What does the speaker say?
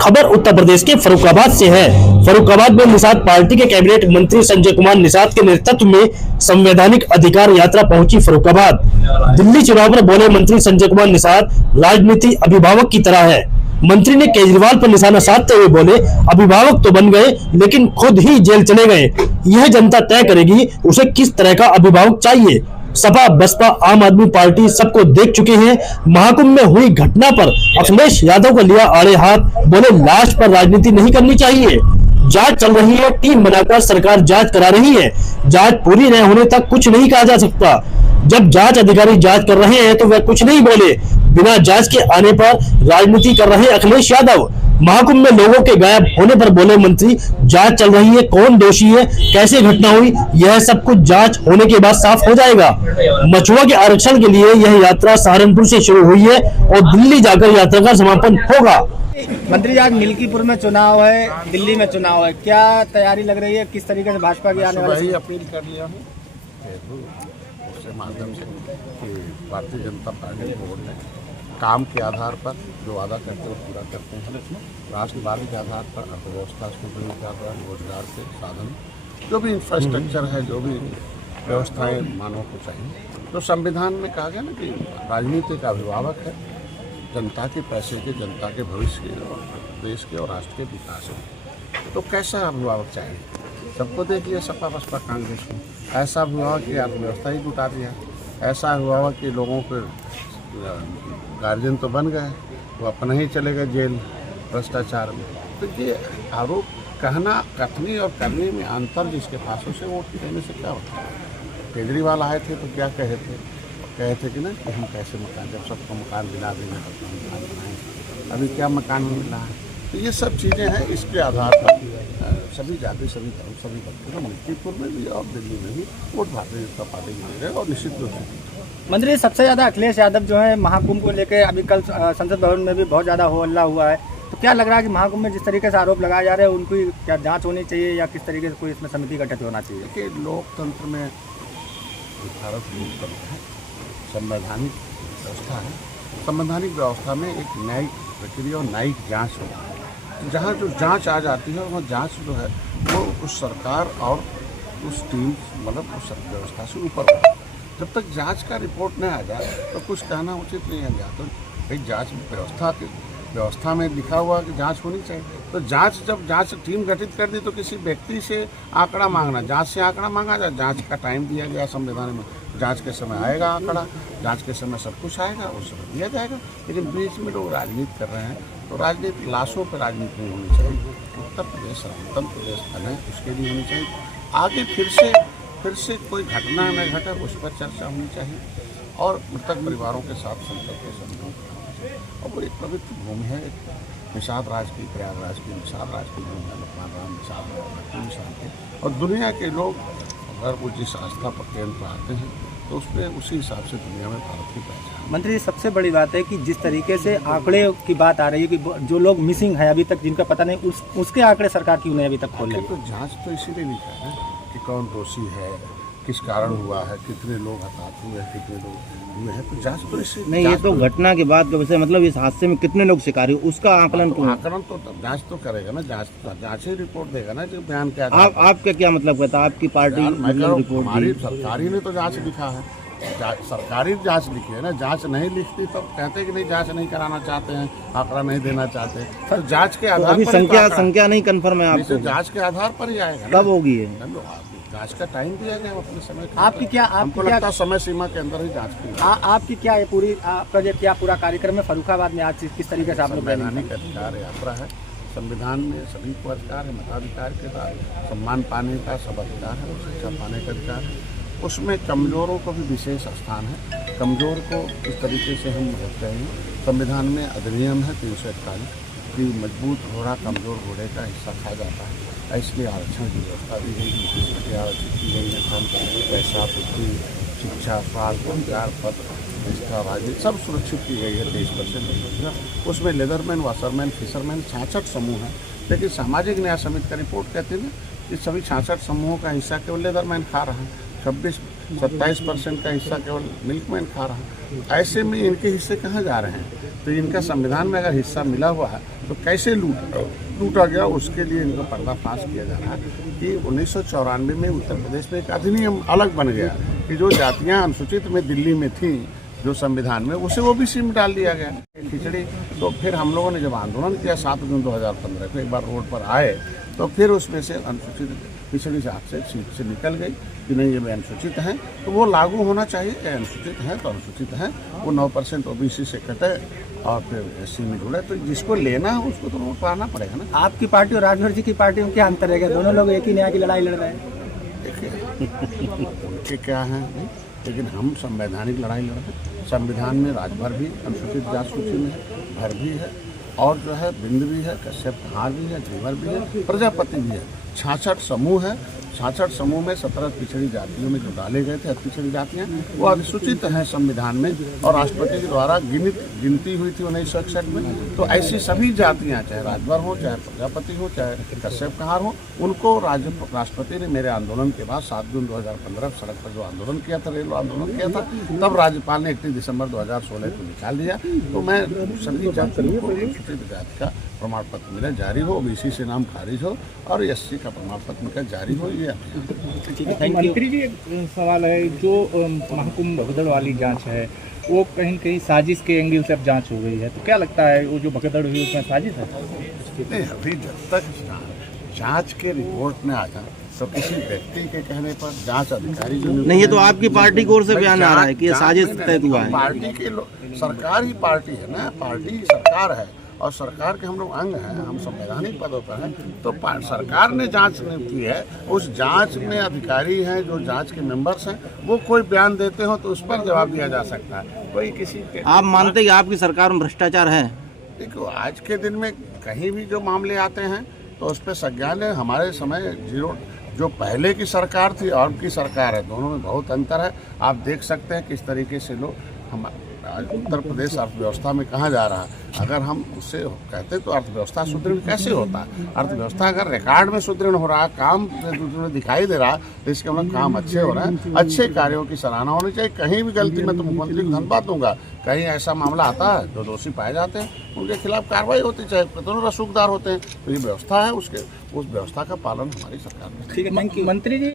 खबर उत्तर प्रदेश के फर्रुखाबाद से है। फर्रुखाबाद में निषाद पार्टी के कैबिनेट मंत्री संजय कुमार निषाद के नेतृत्व में संवैधानिक अधिकार यात्रा पहुंची फर्रुखाबाद। दिल्ली चुनाव पर बोले मंत्री संजय कुमार निषाद, राजनीति अभिभावक की तरह है। मंत्री ने केजरीवाल पर निशाना साधते हुए बोले, अभिभावक तो बन गए लेकिन खुद ही जेल चले गए। यह जनता तय करेगी उसे किस तरह का अभिभावक चाहिए। सपा, बसपा, आम आदमी पार्टी सबको देख चुके हैं। महाकुंभ में हुई घटना पर अखिलेश यादव को लिया आड़े हाथ, बोले लाश पर राजनीति नहीं करनी चाहिए। जांच चल रही है, टीम बनाकर सरकार जांच करा रही है। जांच पूरी न होने तक कुछ नहीं कहा जा सकता। जब जांच अधिकारी जांच कर रहे हैं तो वह कुछ नहीं बोले। बिना जांच के आने पर राजनीति कर रहे अखिलेश यादव। महाकुंभ में लोगों के गायब होने पर बोले मंत्री, जांच चल रही है, कौन दोषी है, कैसे घटना हुई, यह सब कुछ जांच होने के बाद साफ हो जाएगा। मछुआ के आरक्षण के लिए यह यात्रा सहारनपुर से शुरू हुई है और दिल्ली जाकर यात्रा का समापन होगा। मंत्री, आज मिल्कीपुर में चुनाव है, दिल्ली में चुनाव है, क्या तैयारी लग रही है, किस तरीके से भाजपा की आने वाली अपील कर लिया हूँ उसके माध्यम से कि भारतीय जनता पार्टी को वोट दें। काम के आधार पर जो वादा करते हैं वो पूरा करते हैं। राष्ट्रवाद के आधार पर अर्थव्यवस्था सुदृढ़ के आधार पर रोजगार के साधन, जो भी इंफ्रास्ट्रक्चर है, जो भी व्यवस्थाएं मानव को चाहिए। तो संविधान में कहा गया ना कि राजनीति का अभिभावक है, जनता के पैसे के, जनता के भविष्य के और देश के और राष्ट्र के विकास के। तो कैसा अभिभावक चाहिए? सबको देख लिया सपा बसपा कांग्रेस को। ऐसा अभिभावक की अर्थव्यवस्था ही जुटा दिया। ऐसा अभिभावक के लोगों के गार्जियन तो बन गए, वो अपना ही चले गए जेल भ्रष्टाचार में। तो ये आरोप कहना, कथनी और करने में अंतर जिसके पास उसे वोट देने से क्या होता है? केजरीवाल आए थे तो क्या कहे थे कि ना कि हम कैसे मकान, जब सबको मकान दिला देंगे तब हम मकान बनाएंगे। अभी क्या मकान मिला है? तो ये सब चीज़ें हैं। इसके आधार पर सभी जाति, सभी धर्म, सभी व्यक्ति मिल्कीपुर में भी और दिल्ली में भी वोट भारतीय जनता पार्टी में दे रहे और निश्चित रूप से। मंत्री, सबसे ज़्यादा अखिलेश यादव जो है महाकुंभ को लेकर अभी कल संसद भवन में भी बहुत ज़्यादा हो हल्ला हुआ है। तो क्या लग रहा है कि महाकुंभ में जिस तरीके से आरोप लगाए जा रहे हैं उनकी क्या जाँच होनी चाहिए या किस तरीके से कोई इसमें समिति गठित होना चाहिए? कि लोकतंत्र में भारत लोकतंत्र है, संवैधानिक व्यवस्था है। संवैधानिक व्यवस्था में एक न्यायिक प्रक्रिया और न्यायिक जांच होती है। जहाँ जो जांच आ जाती है वह जांच जो है वो उस सरकार और उस टीम, मतलब उस व्यवस्था से ऊपर होती है। जब तक जांच का रिपोर्ट नहीं आ जाए तो कुछ कहना उचित नहीं है। तो भाई जांच व्यवस्था में लिखा हुआ कि जांच होनी चाहिए। तो जब जांच टीम गठित कर दी तो किसी व्यक्ति से आंकड़ा मांगना, जांच से आंकड़ा मांगा जाए, जांच का टाइम दिया गया संविधान में, जांच के समय आएगा आंकड़ा, जांच के समय सब कुछ आएगा, उस समय दिया जाएगा। लेकिन बीच में लोग राजनीति कर रहे हैं, तो राजनीति, लाशों पर राजनीति नहीं होनी चाहिए। उत्तर प्रदेश स्वतंत्र प्रदेश बने उसके लिए होनी चाहिए। आगे फिर से कोई घटना न घटे उस पर चर्चा होनी चाहिए और मृतक परिवारों के साथ संपर्क के संबंध। और वो एक पवित्र भूमि है, एक निषाद राज की, प्रयागराज की निषाद राज की भूमि है, भगवान राम निषाद के। और दुनिया के लोग अगर वो जिस आस्था पर केंद्र पर आते हैं तो उस पर उसी हिसाब से दुनिया में भारत की पहचान। मंत्री, सबसे बड़ी बात है कि जिस तरीके से आंकड़े की बात आ रही है कि जो लोग मिसिंग है अभी तक, जिनका पता नहीं, उसके आंकड़े सरकार क्यों नहीं अभी तक खोल रही है? तो जाँच तो इसीलिए लिखा है कि कौन दोषी है, किस कारण हुआ है, कितने लोग हताहत हुए हैं, कितने लोग हुए हैं। तो जांच तो इससे नहीं, ये तो घटना के बाद वैसे मतलब इस हादसे में कितने लोग शिकारी, उसका आकलन क्यों? आकलन तो जांच तो करेगा ना, जांच ही रिपोर्ट देगा ना जो बयान क्या। आपका क्या मतलब कहता है? आपकी पार्टी हमारी सरकारी ने तो जांच लिखा है, सरकारी जांच लिखी है ना। जांच नहीं लिखती तो कहते कि नहीं जांच नहीं कराना चाहते हैं, आंकड़ा नहीं देना चाहते। तो जांच के आधार पर संख्या नहीं कंफर्म है आपको? जांच के आधार पर ही आएगा। कब होगी है जांच का टाइम दिया गया अपने समय। आपकी क्या समय सीमा के अंदर ही जांच की। आपकी क्या है पूरी प्रोजेक्ट, क्या पूरा कार्यक्रम है फर्रुखाबाद में आज किस तरीके से आप लोग? संवैधानिक अधिकार यात्रा है, संविधान में सभी को अधिकार है, मताधिकार के बाद सम्मान पाने का सब अधिकार है, शिक्षा पाने का अधिकार है। उसमें कमज़ोरों को भी विशेष स्थान है। कमज़ोर को इस तरीके से हम रखते हैं। संविधान में अधिनियम है 341 कि मजबूत घोड़ा कमज़ोर घोड़े का हिस्सा खा जाता है। इसलिए आरक्षण की व्यवस्था दी गई है, आरक्षित की गई है। हम पैसा, पुष्टि, शिक्षा, स्वास्थ्य, रोजगार, पद, निष्ठा, राजनीति सब सुरक्षित की गई है 23%। उसमें लेदरमैन, वाशरमैन, फिशरमैन 66 समूह हैं। लेकिन सामाजिक न्याय समिति का रिपोर्ट कहते हैं कि सभी 66 समूहों का हिस्सा केवल लेदरमैन खा रहा है। 27% का हिस्सा केवल मिल्कमैन खा रहा है। ऐसे में इनके हिस्से कहाँ जा रहे हैं? तो इनका संविधान में अगर हिस्सा मिला हुआ है तो कैसे लूटा गया, उसके लिए इनका पर्दाफाश किया जा रहा है कि 1994 में उत्तर प्रदेश में एक अधिनियम अलग बन गया कि जो जातियाँ अनुसूचित में दिल्ली में थीं जो संविधान में, उसे ओबीसी में डाल दिया गया खिचड़ी। तो फिर हम लोगों ने जब आंदोलन किया 7 जून 2015 को, एक बार रोड पर आए तो फिर उसमें से अनुसूचित पिछड़ी जात से सीट से निकल गई कि नहीं ये अनुसूचित हैं तो वो लागू होना चाहिए। अनुसूचित है तो अनुसूचित है, वो 9% ओबीसी से कटे और फिर एससी में जुड़े, तो जिसको लेना है उसको तो वोट पाना पड़ेगा ना। आपकी पार्टी और राजभर जी की पार्टी में क्या अंतर है? दोनों लोग एक ही न्याय की लड़ाई लड़ रहे हैं। देखिए उनके क्या है, लेकिन हम संवैधानिक लड़ाई लड़ रहे हैं। संविधान में राजभर भी अनुसूचित जाति सूची में है, भर भी है, और जो है बिंद भी है, कश्यप कहार भी है, झूमर भी है, प्रजापति भी है। 66 समूह है। 66 समूह में 17 पिछड़ी जातियों में जो डाले गए थे अति पिछड़ी जातियाँ, वो अधिसूचित हैं संविधान में और राष्ट्रपति के द्वारा गिनती हुई थी 1961 में। तो ऐसी सभी जातियाँ, चाहे राजभर हो, चाहे प्रजापति हो, चाहे कश्यप कहार हो, उनको राष्ट्रपति ने मेरे आंदोलन के बाद 7 जून 2015 सड़क पर जो आंदोलन किया था, रेल आंदोलन किया था, तब राज्यपाल ने 31 दिसंबर 2016 को निकाल दिया। तो मैं सभी जातियों को अनुसूचित जाति का प्रमाण पत्र मिला जारी हो, ओबीसी से नाम खारिज हो और एससी का प्रमाण पत्र मिलकर जारी हो। ये मंत्री जी, एक सवाल है, जो महाकुंभ भगदड़ वाली जांच है वो कहीं कहीं साजिश के एंगल से अब जांच हो गई है, तो क्या लगता है वो जो भगदड़ हुई उसमें साजिश है? नहीं, अभी जब तक जांच के रिपोर्ट में आ जाए तो किसी व्यक्ति के कहने पर जांच अधिकारी जो नहीं, ये तो आपकी पार्टी की ओर से बयान आ रहा है कि ये साजिश तय हुआ है। पार्टी के सरकार ही पार्टी है ना, पार्टी सरकार है और सरकार के हम लोग अंग हैं, हम संवैधानिक पदों पर हैं। तो सरकार ने जांच की है, उस जांच में अधिकारी हैं जो जांच के मेंबर्स हैं, वो कोई बयान देते हो तो उस पर जवाब दिया जा सकता है। कोई किसी के आप मानते हैं कि आपकी सरकार में भ्रष्टाचार है? देखो, आज के दिन में कहीं भी जो मामले आते हैं तो उस पर संज्ञान है। हमारे समय जो पहले की सरकार थी और अब की सरकार है, दोनों में बहुत अंतर है। आप देख सकते हैं किस तरीके से लोग हम उत्तर प्रदेश अर्थव्यवस्था में कहाँ जा रहा है। अगर हम उससे कहते तो अर्थव्यवस्था सुदृढ़ कैसे होता है? अर्थव्यवस्था अगर रिकॉर्ड में सुदृढ़ हो रहा है, काम दिखाई दे रहा है, तो इसके मतलब काम अच्छे हो रहे हैं। अच्छे कार्यों की सराहना होनी चाहिए। कहीं भी गलती में तो मुख्यमंत्री को धन्यवाद दूंगा। कहीं ऐसा मामला आता है जो दोषी पाए जाते हैं उनके खिलाफ कार्रवाई होती, चाहे दोनों रसूखदार होते हैं। तो ये व्यवस्था है, उस व्यवस्था का पालन हमारी सरकार में। ठीक है, थैंक यू। मंत्री जी